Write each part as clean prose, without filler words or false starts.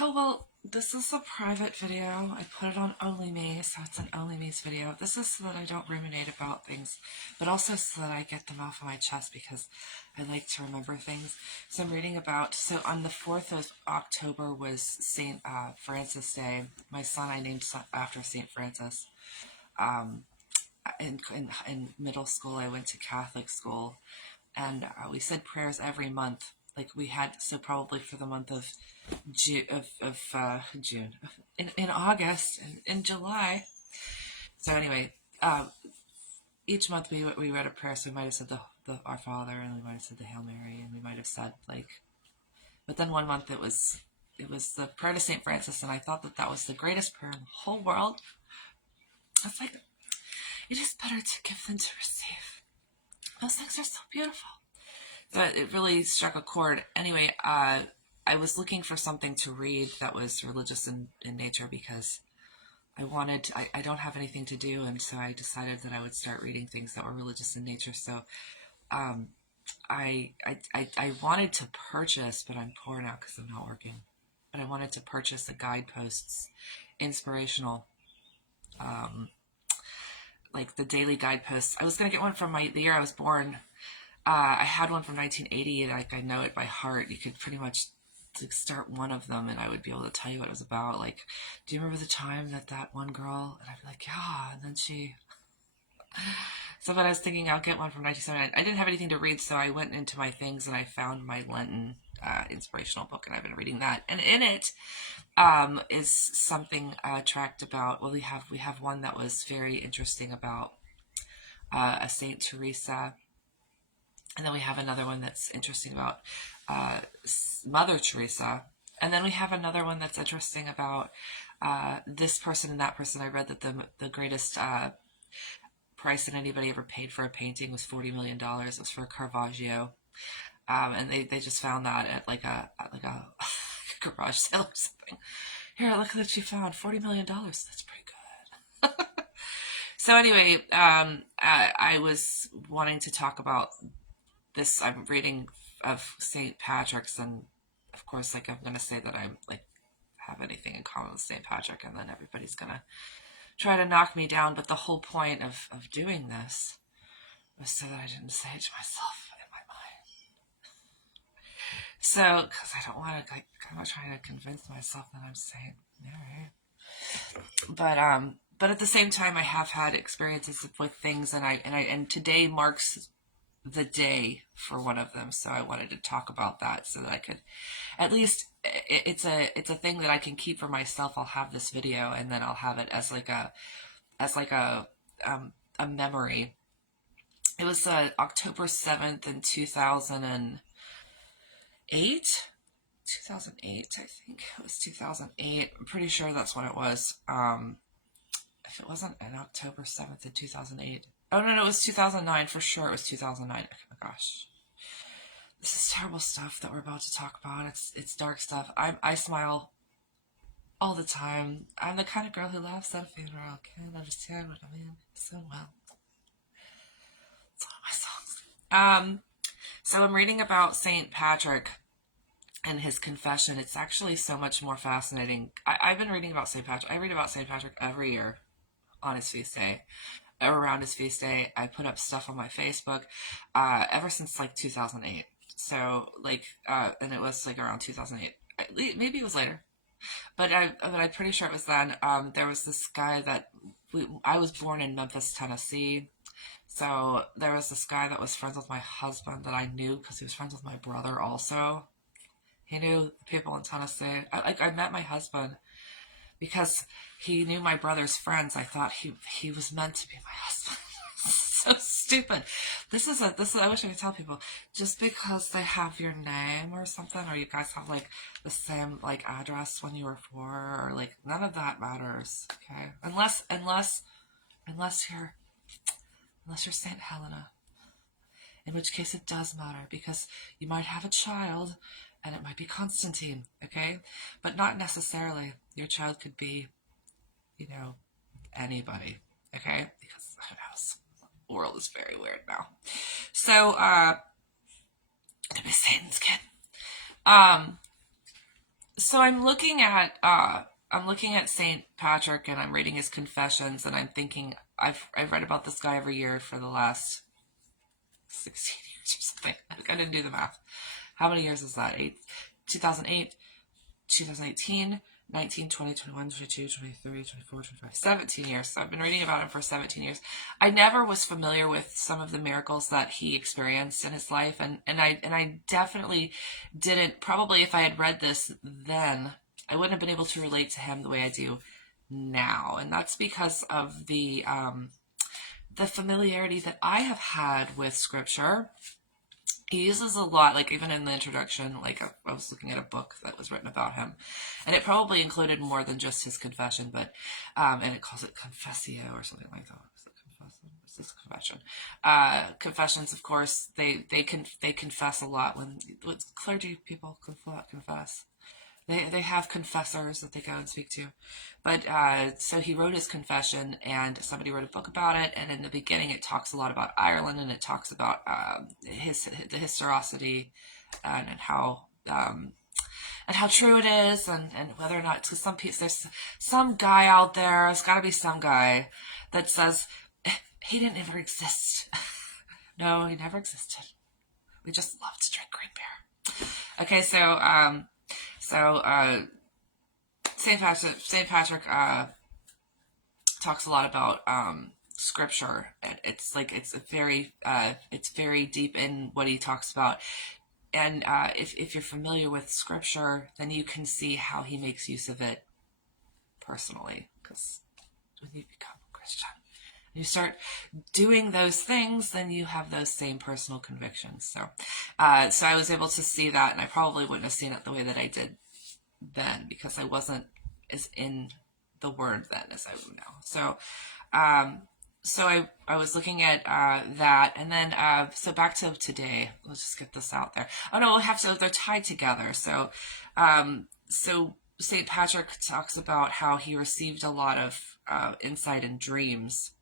Oh, well, this is a private video. I put it on Only Me, so it's an Only Me's video. This is so that I don't ruminate about things, but also so that I get them off of my chest because I like to remember things. So I'm reading about, so on the 4th of October was St. Francis Day. My son I named after St. Francis. Um, in middle school, I went to Catholic school, and we said prayers every month. Like we had, so probably for the month of June, in August, and in July. So anyway, each month we read a prayer. So we might have said the Our Father, and we might have said the Hail Mary, and we might have said like. But then one month it was the prayer to Saint Francis, and I thought that was the greatest prayer in the whole world. I was like, it is better to give than to receive. Those things are so beautiful. So it really struck a chord. Anyway, I was looking for something to read that was religious in nature because I don't have anything to do, and so I decided that I would start reading things that were religious in nature. So um, I wanted to purchase, but I'm poor now because I'm not working. But I wanted to purchase the guideposts, inspirational, um, like the daily guideposts. I was gonna get one from the year I was born. I had one from 1980, and I know it by heart. You could pretty much start one of them, and I would be able to tell you what it was about. Like, do you remember the time that one girl? And I'd be like, yeah. And then she. So, but I was thinking I'll get one from 1979. I didn't have anything to read, so I went into my things and I found my Lenten inspirational book, and I've been reading that. And in it is something tracked about. Well, we have one that was very interesting about a Saint Teresa. And then we have another one that's interesting about uh, Mother Teresa. And then we have another one that's interesting about this person and that person. I read that the greatest price that anybody ever paid for a painting was $40 million. It was for Caravaggio. And they just found that at like a garage sale or something. Here, look at what you found. $40 million. That's pretty good. So anyway, I was wanting to talk about this. I'm reading of St. Patrick's, and of course, like I'm gonna say that I'm like have anything in common with St. Patrick, and then everybody's gonna try to knock me down. But the whole point of doing this was so that I didn't say it to myself in my mind. So, because I don't want to, like, I'm not trying to convince myself that I'm Saint Mary. But at the same time, I have had experiences with things, and today marks the day for one of them, so I wanted to talk about that so that I could at least it's a thing that I can keep for myself. I'll have this video, and then I'll have it as like a memory. It was October 7th in 2008. 2008, I think it was 2008. I'm pretty sure that's when it was. If it wasn't on October 7th in 2008. Oh, no, it was 2009. For sure it was 2009. Oh my gosh. This is terrible stuff that we're about to talk about. It's dark stuff. I smile all the time. I'm the kind of girl who laughs at a funeral. Can't understand what I mean so well. It's one of my songs. So I'm reading about St. Patrick and his confession. It's actually so much more fascinating. I've been reading about St. Patrick. I read about St. Patrick every year on his feast day. Around his feast day, I put up stuff on my Facebook ever since like 2008. So like, and it was like around 2008. Maybe it was later, but I'm pretty sure it was then. There was this guy that I was born in Memphis, Tennessee. So there was this guy that was friends with my husband that I knew because he was friends with my brother also. He knew people in Tennessee. I met my husband because he knew my brother's friends. I thought he was meant to be my husband. So stupid. This is I wish I could tell people, just because they have your name or something, or you guys have like the same like address when you were 4, or like none of that matters. Okay, unless you're Saint Helena, in which case it does matter because you might have a child and it might be Constantine, okay? But not necessarily. Your child could be, anybody, okay? Because who knows? The world is very weird now. So, could be Satan's kid. Um, So I'm looking at Saint Patrick, and I'm reading his confessions, and I'm thinking I've read about this guy every year for the last 16 years or something. I didn't do the math. How many years is that? 2008, 2018, 19, 20, 21, 22, 23, 24, 25, 17 years. So I've been reading about him for 17 years. I never was familiar with some of the miracles that he experienced in his life. And I definitely didn't, probably if I had read this then, I wouldn't have been able to relate to him the way I do now. And that's because of the familiarity that I have had with scripture. He uses a lot, like even in the introduction, like I was looking at a book that was written about him, and it probably included more than just his confession, but and it calls it confessio or something like that. Is it confession? Is this confession? Confessions, of course, they confess a lot when clergy people confess. They have confessors that they go and speak to. But so he wrote his confession, and somebody wrote a book about it. And in the beginning, it talks a lot about Ireland, and it talks about the historicity and how true it is, and whether or not to some people, there's some guy out there. There's got to be some guy that says he didn't ever exist. No, he never existed. We just love to drink green beer. Okay, so St. Patrick talks a lot about scripture. It's very deep in what he talks about. And if you're familiar with scripture, then you can see how he makes use of it personally. Because when you become a Christian, you start doing those things, then you have those same personal convictions. So I was able to see that, and I probably wouldn't have seen it the way that I did then, because I wasn't as in the word then as I do now. So I was looking at that, and then so back to today. Let's just get this out there. Oh no, they're tied together. So St. Patrick talks about how he received a lot of insight and dreams.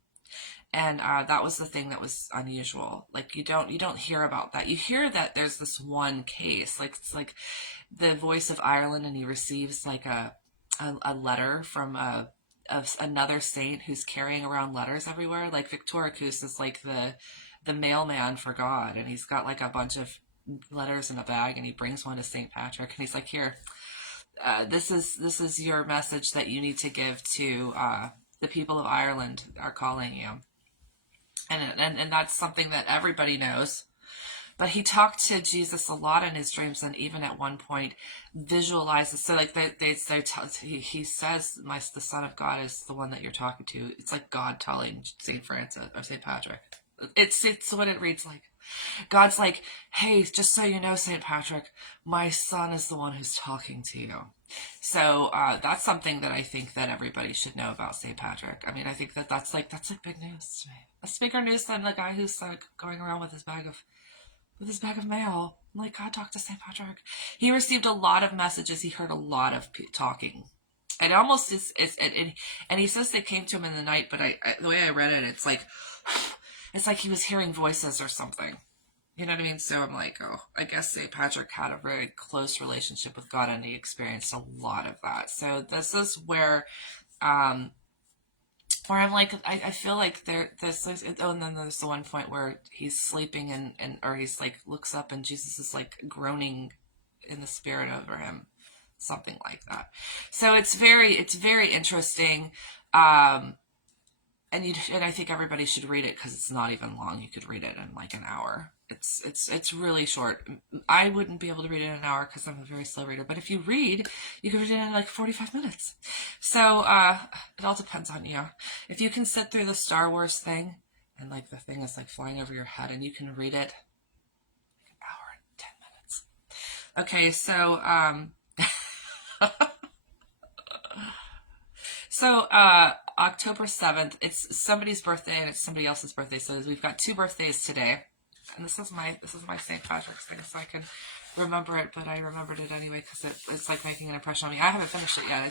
And that was the thing that was unusual. Like you don't hear about that. You hear that there's this one case, like it's like the voice of Ireland, and he receives like a letter from another saint who's carrying around letters everywhere. Like Victoricus is like the mailman for God, and he's got like a bunch of letters in a bag, and he brings one to St. Patrick, and he's like, here, this is your message that you need to give to the people of Ireland are calling you. And that's something that everybody knows. But he talked to Jesus a lot in his dreams, and even at one point visualizes. So like he says, the Son of God is the one that you're talking to. It's like God telling St. Francis or St. Patrick. It's what it reads like. God's like, hey, just so you know, St. Patrick, my son is the one who's talking to you. So that's something that I think that everybody should know about St. Patrick. I mean, I think that's like big news to me. That's bigger news than the guy who's like going around with his bag of mail. Like, God talked to St. Patrick. He received a lot of messages. He heard a lot of talking. It almost is, and he says they came to him in the night, but the way I read it, it's like he was hearing voices or something. You know what I mean? So I'm like, oh, I guess St. Patrick had a very close relationship with God, and he experienced a lot of that. So this is where I'm like, I feel like and then there's the one point where he's sleeping or he's like, looks up, and Jesus is like groaning in the spirit over him, something like that. So it's very interesting. And I think everybody should read it, because it's not even long. You could read it in like an hour. It's really short. I wouldn't be able to read it in an hour because I'm a very slow reader. But if you read, you can read it in like 45 minutes. So it all depends on you. If you can sit through the Star Wars thing, and like the thing is like flying over your head, and you can read it, like an hour and 10 minutes. Okay, so so October 7th, it's somebody's birthday, and it's somebody else's birthday. So we've got 2 birthdays today. And this is my St. Patrick's thing, so I can remember it, but I remembered it anyway because it's like making an impression on me. I haven't finished it yet.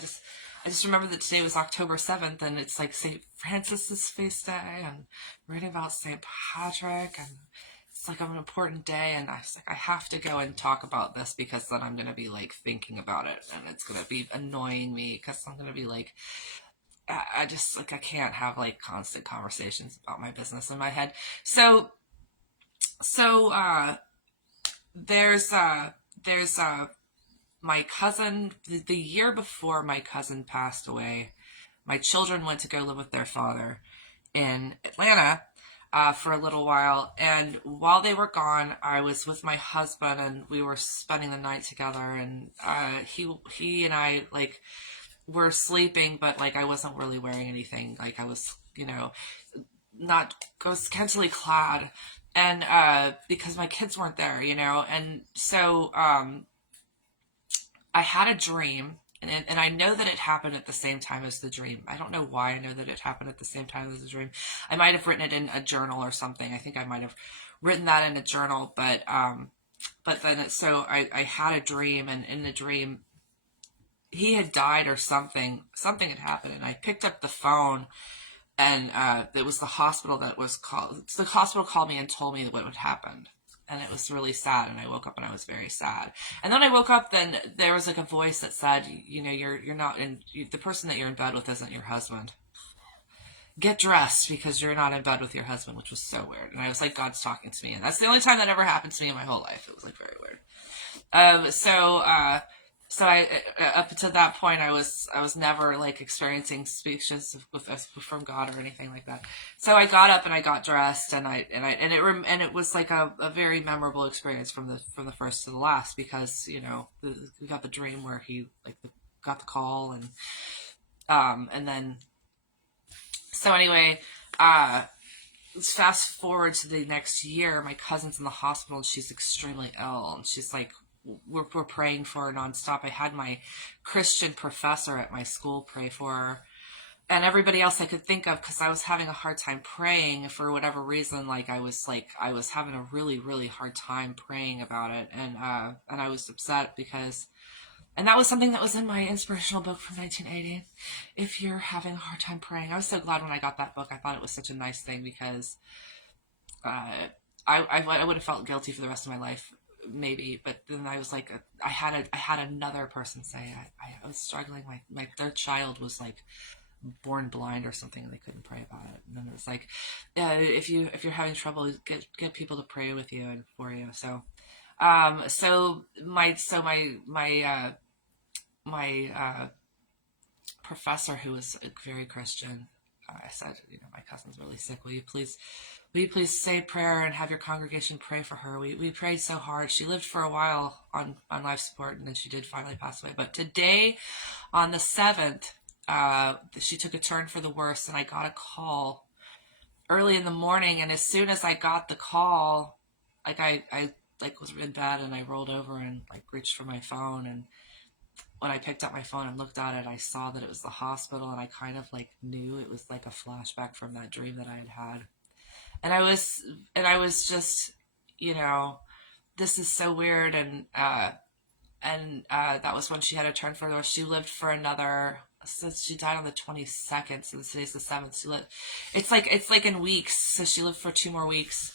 I just remember that today was October 7th, and it's like St. Francis's feast day, and reading about St. Patrick, and it's like an important day, and I was like, I have to go and talk about this because then I'm going to be like thinking about it, and it's going to be annoying me because I'm going to be like, I just like, I can't have like constant conversations about my business in my head. So there's my cousin, the year before my cousin passed away, my children went to go live with their father in Atlanta for a little while. And while they were gone, I was with my husband and we were spending the night together. And he and I like were sleeping, but like I wasn't really wearing anything. Like I was, not, I was scantily clad. And because my kids weren't there, and so I had a dream, and I know that it happened at the same time as the dream. I don't know why I know that it happened at the same time as the dream. I might have written it in a journal or something. I think I might have written that in a journal, but then so I had a dream, and in the dream he had died or something. Something had happened, and I picked up the phone, and it was the hospital that was called. The hospital called me and told me what had happened. And it was really sad, and I woke up and I was very sad. And then I woke up, then there was like a voice that said, you're not in, the person that you're in bed with isn't your husband. Get dressed because you're not in bed with your husband, which was so weird. And I was like, God's talking to me. And that's the only time that ever happened to me in my whole life. It was like very weird. So I, up to that point, I was never like experiencing speeches from God or anything like that. So I got up and I got dressed, and it was like a very memorable experience from the first to the last, because we got the dream where he like got the call, and then so anyway, let's fast forward to the next year. My cousin's in the hospital and she's extremely ill, and she's like, we're praying for her nonstop. I had my Christian professor at my school pray for her, and everybody else I could think of, because I was having a hard time praying for whatever reason. Like I was having a really, really hard time praying about it, and I was upset because, and that was something that was in my inspirational book from 1980. If you're having a hard time praying, I was so glad when I got that book. I thought it was such a nice thing, because I would have felt guilty for the rest of my life, maybe, but then I was like, I had another person say I was struggling. My third child was like born blind or something, and they couldn't pray about it. And then it was like, if you're having trouble, get people to pray with you and for you. So my professor, who was very Christian, I said, my cousin's really sick. Will you please say prayer and have your congregation pray for her? We prayed so hard. She lived for a while on life support, and then she did finally pass away. But today, on the 7th, she took a turn for the worse, and I got a call early in the morning. And as soon as I got the call, like I like was in bed, and I rolled over and like reached for my phone, and when I picked up my phone and looked at it, I saw that it was the hospital, and I kind of like knew it was like a flashback from that dream that I had. And I was just, this is so weird. And that was when she had a turn for the worse. She lived for another, since she died on the 22nd, so today's the 7th. It's like in weeks. So she lived for 2 more weeks.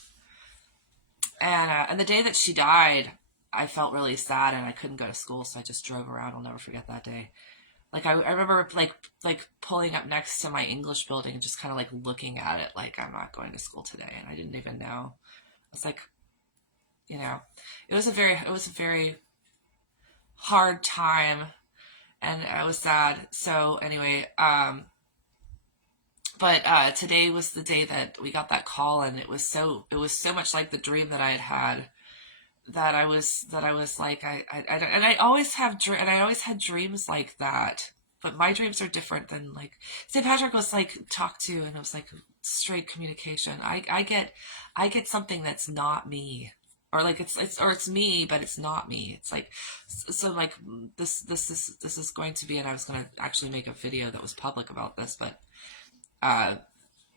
And the day that she died, I felt really sad, and I couldn't go to school, so I just drove around. I'll never forget that day. Like I remember like pulling up next to my English building and just kind of like looking at it, like, I'm not going to school today, and I didn't even know. It's like, it was a very hard time, and I was sad. So anyway, but today was the day that we got that call, and it was so much like the dream that I had that I was like, I always had dreams like that, but my dreams are different than like St. Patrick was like talked to, and it was like straight communication. I get something that's not me, or like it's me, but it's not me. It's like, so like this is going to be, and I was going to actually make a video that was public about this, but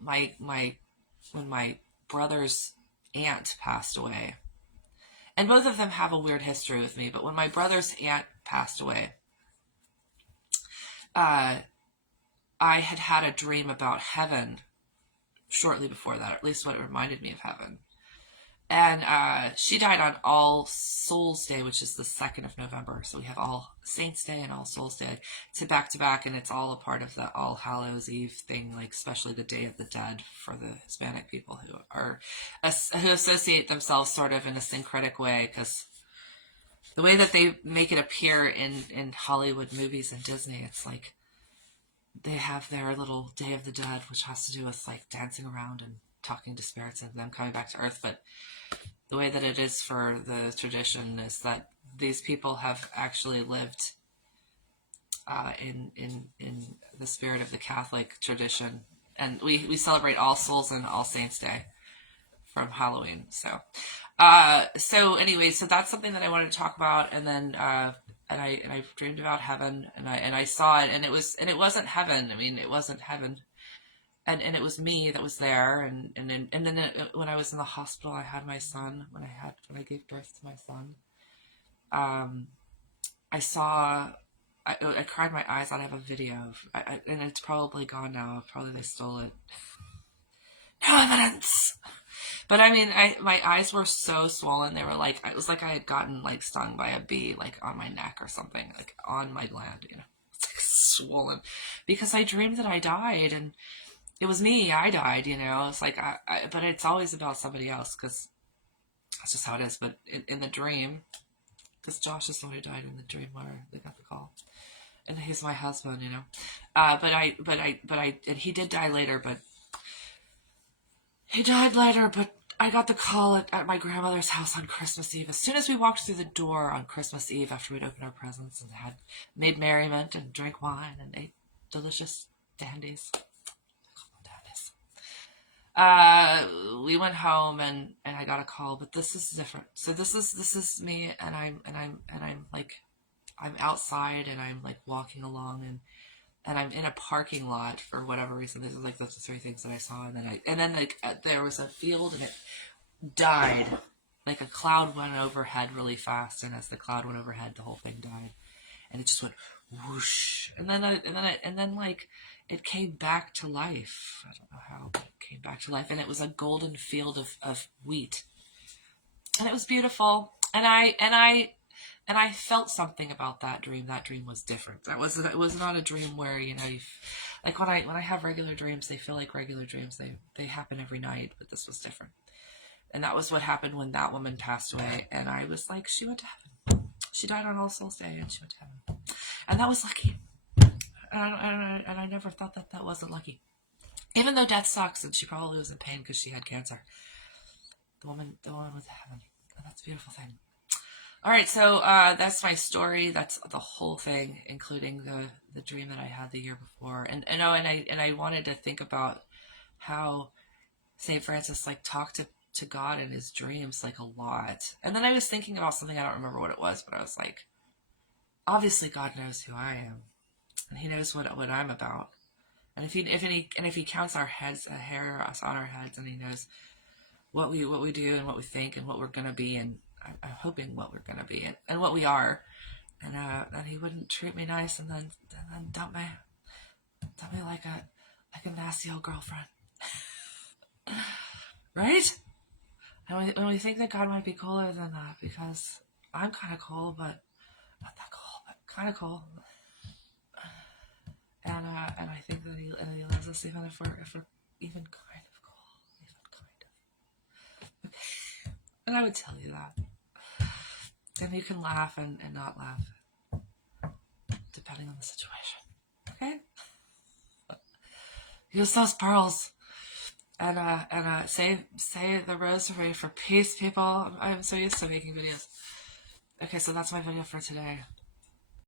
when my brother's aunt passed away. And both of them have a weird history with me. But when my brother's aunt passed away, I had a dream about heaven shortly before that, or at least what reminded me of heaven. And she died on All Souls Day, which is the 2nd of November. So we have All Saints Day and All Souls Day to back, and it's all a part of the All Hallows Eve thing, like especially the Day of the Dead for the Hispanic people who associate themselves sort of in a syncretic way, because the way that they make it appear in Hollywood movies and Disney, it's like they have their little Day of the Dead, which has to do with like dancing around and talking to spirits and them coming back to Earth. But the way that it is for the tradition is that these people have actually lived in the spirit of the Catholic tradition, and we celebrate All Souls and All Saints Day from Halloween. So anyway, so that's something that I wanted to talk about, and then and I dreamed about heaven, and I saw it, and it wasn't heaven. I mean, it wasn't heaven. And it was me that was there, and then when I was in the hospital, I had my son. When I gave birth to my son, I saw, I cried my eyes out. I have a video and it's probably gone now. Probably they stole it. No evidence. But I mean, my eyes were so swollen. They were like, it was like I had gotten like stung by a bee, like on my neck or something, like on my gland. It's like swollen because I dreamed that I died, and it was me. I died. It's like but it's always about somebody else, because that's just how it is. But in the dream, because Josh is the one who died in the dream where they got the call, and he's my husband. And he did die later, but I got the call at my grandmother's house on Christmas Eve. As soon as we walked through the door on Christmas Eve, after we'd opened our presents and had made merriment and drank wine and ate delicious dandies. We went home, and I got a call, but this is different. So this is me, and I'm like, I'm outside, and I'm like walking along, and I'm in a parking lot for whatever reason. This is like the three things that I saw, and then like there was a field, and it died. Like a cloud went overhead really fast, and as the cloud went overhead, the whole thing died, and it just went whoosh, and then like it came back to life. I don't know how, but it came back to life, and it was a golden field of wheat, and it was beautiful, and I felt something about that dream. That dream was different. It was not a dream where like when I have regular dreams, they feel like regular dreams. They happen every night, but this was different. And that was what happened when that woman passed away, and I was like, she went to heaven. She died on All Souls Day, and she went to heaven, and that was lucky. And I never thought that wasn't lucky, even though death sucks, and she probably was in pain because she had cancer. The woman went to heaven, and that's a beautiful thing. All right, so that's my story. That's the whole thing, including the dream that I had the year before. And I wanted to think about how St. Francis like talked to God in his dreams like a lot. And then I was thinking about something, I don't remember what it was, but I was like, obviously God knows who I am, and he knows what I'm about. And if he counts our heads, hair on our heads, and he knows what we do and what we think and what we're gonna be, and I'm hoping what we're gonna be and what we are, and he wouldn't treat me nice and then dump me like a nasty old girlfriend, right? And when we think that God might be cooler than that, because I'm kind of cool, but not that cool, but kind of cool, and I think that he loves us even if we're even kind of cool, even kind of. Okay. And I would tell you that. And you can laugh and not laugh, depending on the situation. Okay? Use those pearls. And say the rosary for peace, people. I'm so used to making videos. Okay, so that's my video for today.